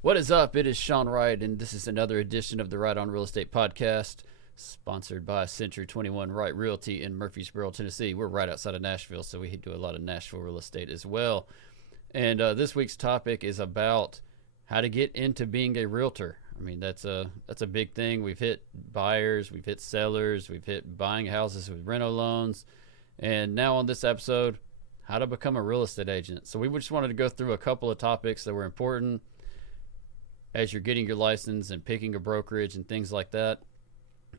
What is up? It is Sean Wright, and this is another edition of the Right on Real Estate Podcast, sponsored by Century 21 Wright Realty in Murfreesboro, Tennessee. We're right outside of Nashville, so we do a lot of Nashville real estate as well. And this week's topic is about how to get into being a realtor. I mean, that's a big thing. We've hit buyers, we've hit sellers, we've hit buying houses with reno loans, and now on this episode, how to become a real estate agent. So we just wanted to go through a couple of topics that were important as you're getting your license and picking a brokerage and things like that.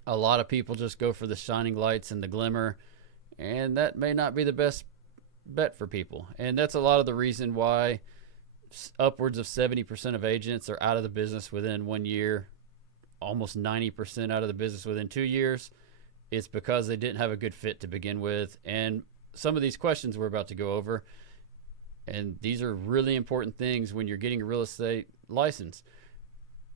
A lot of people just go for the shining lights and the glimmer, and that may not be the best bet for people. And that's a lot of the reason why upwards of 70% of agents are out of the business within 1 year, almost 90% out of the business within 2 years. It's because they didn't have a good fit to begin with. And some of these questions we're about to go over, and these are really important things when you're getting a real estate license.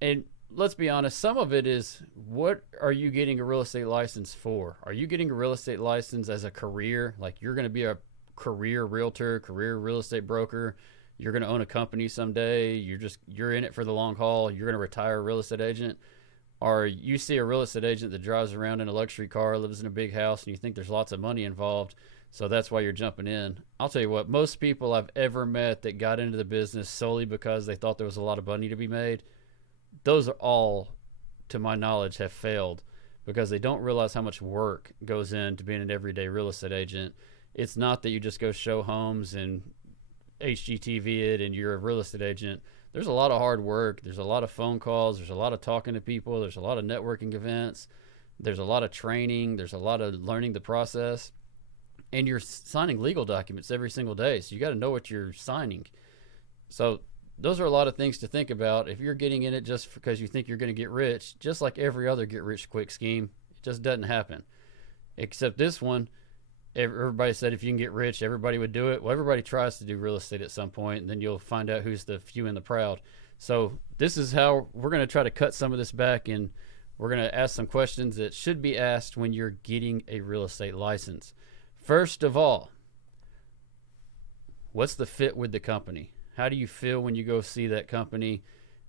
And let's be honest, some of it is, what are you getting a real estate license for? Are you getting a real estate license as a career? Like, you're going to be a career realtor, career real estate broker. You're going to own a company someday. You're in it for the long haul. You're going to retire a real estate agent. Or you see a real estate agent that drives around in a luxury car, lives in a big house, and you think there's lots of money involved, so that's why you're jumping in. I'll tell you what, most people I've ever met that got into the business solely because they thought there was a lot of money to be made, those are all, to my knowledge, have failed because they don't realize how much work goes into being an everyday real estate agent. It's not that you just go show homes and HGTV it and you're a real estate agent. There's a lot of hard work. There's a lot of phone calls. There's a lot of talking to people. There's a lot of networking events. There's a lot of training. There's a lot of learning the process. And you're signing legal documents every single day, so you got to know what you're signing. So those are a lot of things to think about. If you're getting in it just because you think you're going to get rich, just like every other get rich quick scheme, it just doesn't happen. Except this one, everybody said if you can get rich, everybody would do it. Well, everybody tries to do real estate at some point, and then you'll find out who's the few and the proud. So this is how we're going to try to cut some of this back, and we're going to ask some questions that should be asked when you're getting a real estate license. First of all, what's the fit with the company? How do you feel when you go see that company?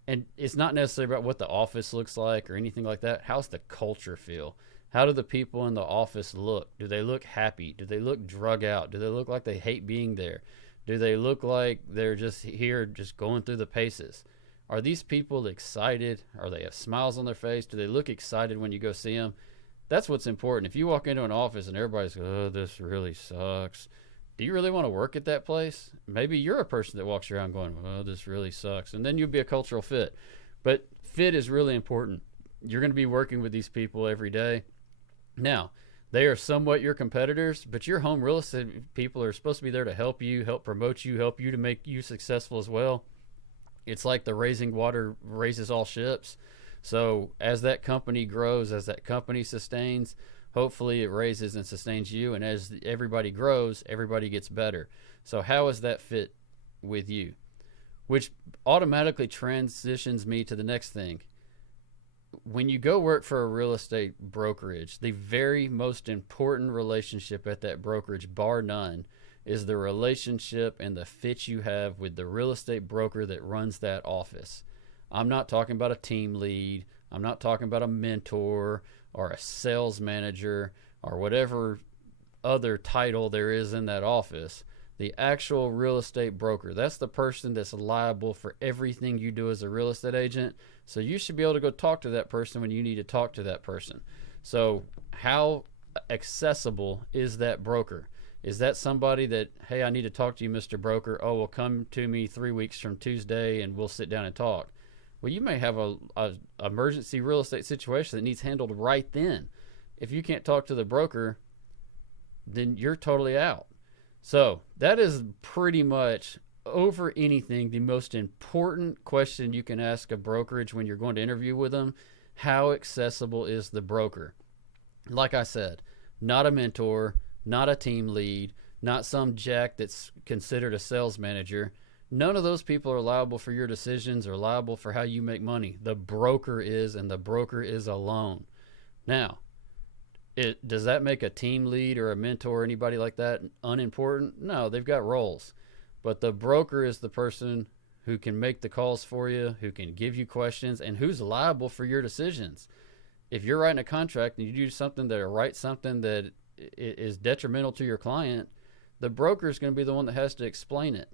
And it's not necessarily about what the office looks like or anything like that. How's the culture feel? How do the people in the office look? Do they look happy? Do they look drug out? Do they look like they hate being there? Do they look like they're just here just going through the paces? Are these people excited? Are they have smiles on their face? Do they look excited when you go see them? That's what's important. If you walk into an office and everybody's, oh, this really sucks, do you really want to work at that place? Maybe you're a person that walks around going, oh, this really sucks. And then you'll be a cultural fit. But fit is really important. You're going to be working with these people every day. Now, they are somewhat your competitors, but your home real estate people are supposed to be there to help you, help promote you, help you to make you successful as well. It's like the raising water raises all ships. So as that company grows, as that company sustains, hopefully it raises and sustains you. And as everybody grows, everybody gets better. So how is that fit with you? Which automatically transitions me to the next thing. When you go work for a real estate brokerage, the very most important relationship at that brokerage, bar none, is the relationship and the fit you have with the real estate broker that runs that office. I'm not talking about a team lead. I'm not talking about a mentor or a sales manager or whatever other title there is in that office. The actual real estate broker, that's the person that's liable for everything you do as a real estate agent. So you should be able to go talk to that person when you need to talk to that person. So how accessible is that broker? Is that somebody that, hey, I need to talk to you, Mr. Broker. Oh, well, come to me 3 weeks from Tuesday and we'll sit down and talk. Well, you may have a emergency real estate situation that needs handled right then. If you can't talk to the broker, then you're totally out. So that is pretty much, over anything, the most important question you can ask a brokerage when you're going to interview with them. How accessible is the broker? Like I said, not a mentor, not a team lead, not some jack that's considered a sales manager. None of those people are liable for your decisions or liable for how you make money. The broker is, and the broker is alone. Now, does that make a team lead or a mentor or anybody like that unimportant? No, they've got roles. But the broker is the person who can make the calls for you, who can give you questions, and who's liable for your decisions. If you're writing a contract and you do something that or write something that is detrimental to your client, the broker is going to be the one that has to explain it.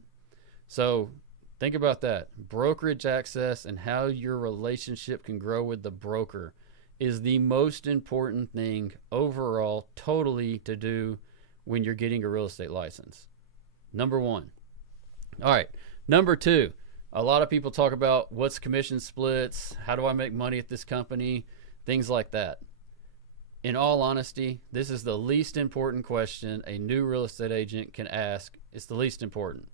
So think about that. Brokerage access and how your relationship can grow with the broker is the most important thing overall, totally, to do when you're getting a real estate license. Number one. All right. Number two, a lot of people talk about what's commission splits, how do I make money at this company, things like that. In all honesty, this is the least important question a new real estate agent can ask. It's the least important.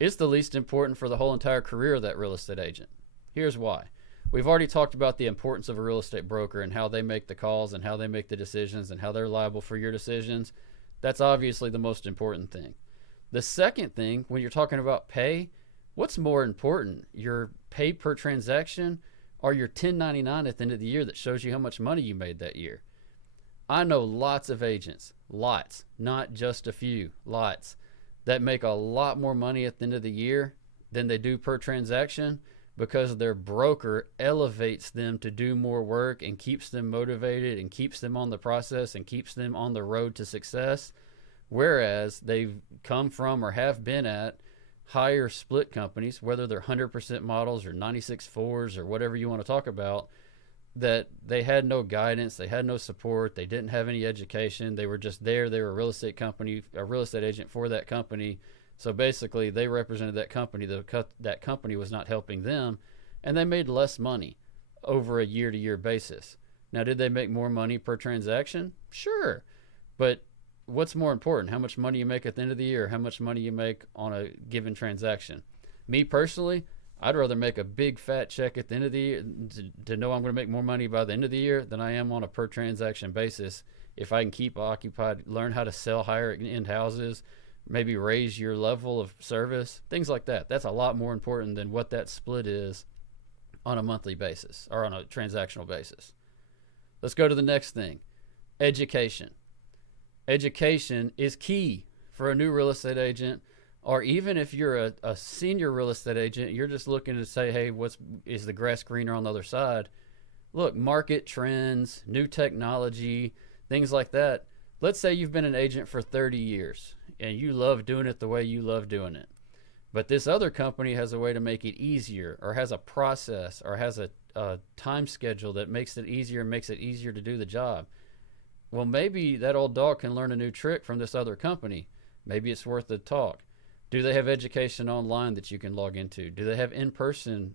It's the least important for the whole entire career of that real estate agent. Here's why. We've already talked about the importance of a real estate broker and how they make the calls and how they make the decisions and how they're liable for your decisions. That's obviously the most important thing. The second thing, when you're talking about pay, what's more important? Your pay per transaction or your 1099 at the end of the year that shows you how much money you made that year? I know lots of agents, lots, not just a few, lots, that make a lot more money at the end of the year than they do per transaction because their broker elevates them to do more work and keeps them motivated and keeps them on the process and keeps them on the road to success, whereas they've come from or have been at higher split companies, whether they're 100% models or 96.4s or whatever you want to talk about, that they had no guidance, they had no support, they didn't have any education, they were just there, they were a real estate company, a real estate agent for that company. So basically they represented that company, that company was not helping them, and they made less money over a year-to-year basis. Now, did they make more money per transaction? Sure. But what's more important? How much money you make at the end of the year? How much money you make on a given transaction? Me personally, I'd rather make a big fat check at the end of the year to know I'm going to make more money by the end of the year than I am on a per transaction basis. If I can keep occupied, learn how to sell higher end houses, maybe raise your level of service, things like that. That's a lot more important than what that split is on a monthly basis or on a transactional basis. Let's go to the next thing. Education. Education is key for a new real estate agent, or even if you're a senior real estate agent, you're just looking to say, hey, is the grass greener on the other side? Look, market trends, new technology, things like that. Let's say you've been an agent for 30 years and you love doing it the way you love doing it. But this other company has a way to make it easier, or has a process, or has a time schedule that makes it easier to do the job. Well, maybe that old dog can learn a new trick from this other company. Maybe it's worth a talk. Do they have education online that you can log into? Do they have in-person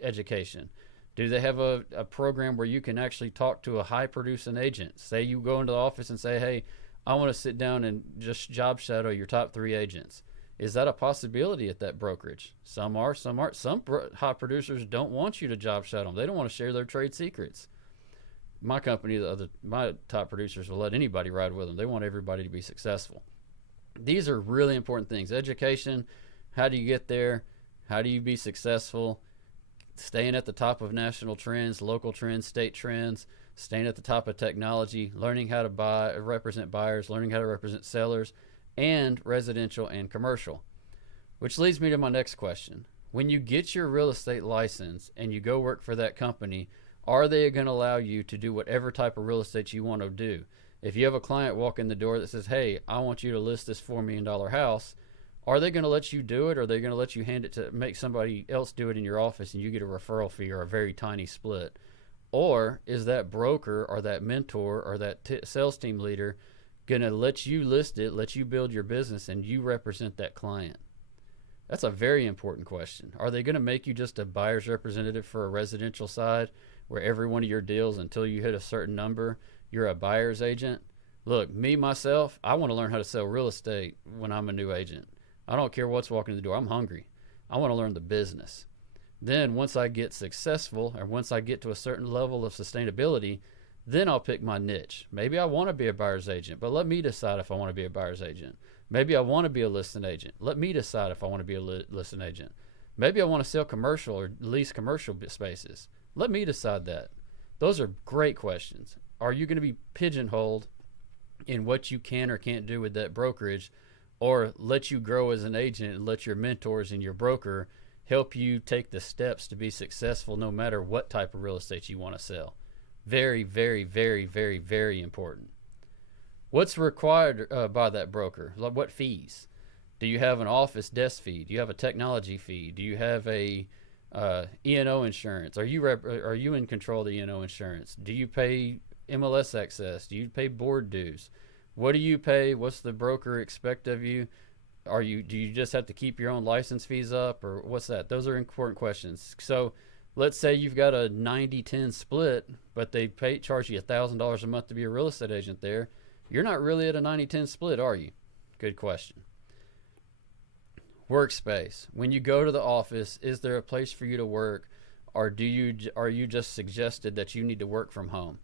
education? Do they have a program where you can actually talk to a high-producing agent? Say you go into the office and say, hey, I want to sit down and just job shadow your top 3 agents. Is that a possibility at that brokerage? Some are, some aren't. Some high producers don't want you to job shadow them. They don't want to share their trade secrets. My company, my top producers will let anybody ride with them. They want everybody to be successful. These are really important things. Education, how do you get there? How do you be successful? Staying at the top of national trends, local trends, state trends, staying at the top of technology, learning how to represent buyers, learning how to represent sellers, and residential and commercial. Which leads me to my next question. When you get your real estate license and you go work for that company, are they going to allow you to do whatever type of real estate you want to do? If you have a client walk in the door that says, hey, I want you to list this $4 million house, are they going to let you do it, or are they going to let you hand it to make somebody else do it in your office and you get a referral fee or a very tiny split? Or is that broker or that mentor or that sales team leader going to let you list it, let you build your business, and you represent that client? That's a very important question. Are they going to make you just a buyer's representative for a residential side where every one of your deals, until you hit a certain number, you're a buyer's agent? Look, me, myself, I want to learn how to sell real estate when I'm a new agent. I don't care what's walking in the door. I'm hungry. I want to learn the business. Then once I get successful, or once I get to a certain level of sustainability, then I'll pick my niche. Maybe I want to be a buyer's agent, but let me decide if I want to be a buyer's agent. Maybe I want to be a listing agent. Let me decide if I want to be a listing agent. Maybe I want to sell commercial or lease commercial spaces. Let me decide that. Those are great questions. Are you going to be pigeonholed in what you can or can't do with that brokerage, or let you grow as an agent and let your mentors and your broker help you take the steps to be successful no matter what type of real estate you want to sell. Very, very, very, very, very important. What's required by that broker? Like, what fees? Do you have an office desk fee? Do you have a technology fee? Do you have a E&O insurance? Are you in control of the E&O insurance? Do you pay MLS access? Do you pay board dues? What do you pay? What's the broker expect of you? Do you just have to keep your own license fees up, or what's that? Those are important questions. So let's say you've got a 90-10 split, but they charge you $1,000 a month to be a real estate agent there. You're not really at a 90-10 split, are you? Good question. Workspace. When you go to the office, is there a place for you to work, or are you just suggested that you need to work from home?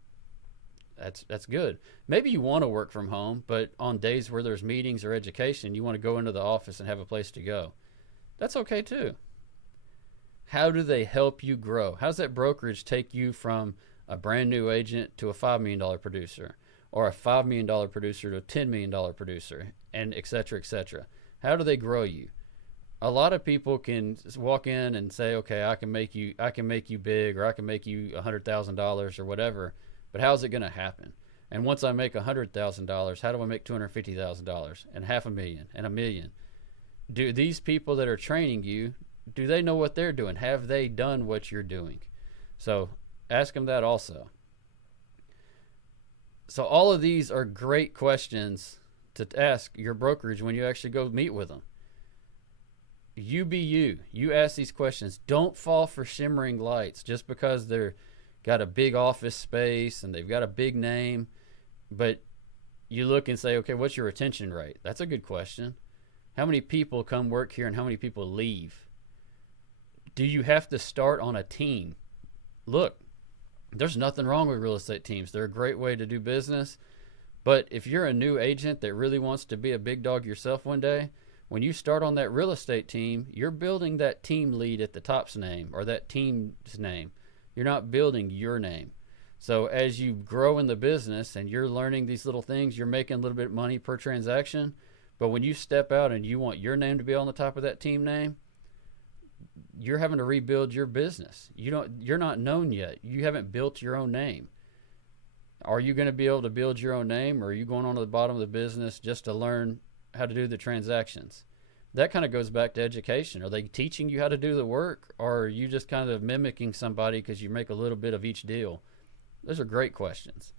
That's good. Maybe you want to work from home, but on days where there's meetings or education, you want to go into the office and have a place to go. That's okay too. How do they help you grow? How does that brokerage take you from a brand new agent to a $5 million producer, or a $5 million producer to a $10 million producer, and et cetera, et cetera? How do they grow you? A lot of people can walk in and say, okay, I can make you big, or I can make you $100,000 or whatever. But how's it going to happen? And once I make $100,000, how do I make $250,000 and $500,000 and $1 million? Do these people that are training you, do they know what they're doing? Have they done what you're doing? So ask them that also. So all of these are great questions to ask your brokerage when you actually go meet with them. You be you. You ask these questions. Don't fall for shimmering lights just because they're got a big office space and they've got a big name, but you look and say, okay, what's your retention rate? That's a good question. How many people come work here and how many people leave? Do you have to start on a team? Look, there's nothing wrong with real estate teams. They're a great way to do business. But if you're a new agent that really wants to be a big dog yourself one day, when you start on that real estate team, you're building that team lead at the top's name, or that team's name. You're not building your name. So as you grow in the business and you're learning these little things, you're making a little bit of money per transaction. But when you step out and you want your name to be on the top of that team name, you're having to rebuild your business. You're not known yet. You haven't built your own name. Are you going to be able to build your own name, or are you going on to the bottom of the business just to learn how to do the transactions? That kind of goes back to education. Are they teaching you how to do the work, or are you just kind of mimicking somebody because you make a little bit of each deal? Those are great questions.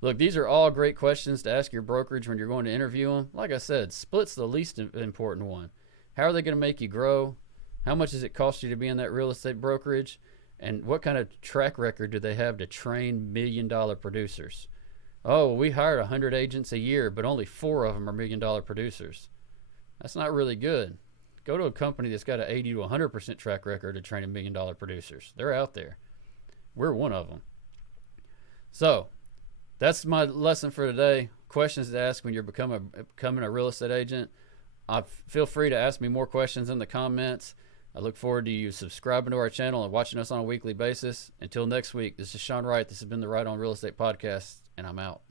Look, these are all great questions to ask your brokerage when you're going to interview them. Like I said, split's the least important one. How are they going to make you grow? How much does it cost you to be in that real estate brokerage? And what kind of track record do they have to train $1 million producers? Oh, we hired 100 agents a year, but only 4 of them are $1 million producers. That's not really good. Go to a company that's got an 80 to 100% track record of training $1 million producers. They're out there. We're one of them. So that's my lesson for today. Questions to ask when you're becoming a real estate agent. Feel free to ask me more questions in the comments. I look forward to you subscribing to our channel and watching us on a weekly basis. Until next week, this is Sean Wright. This has been the Right on Real Estate Podcast, and I'm out.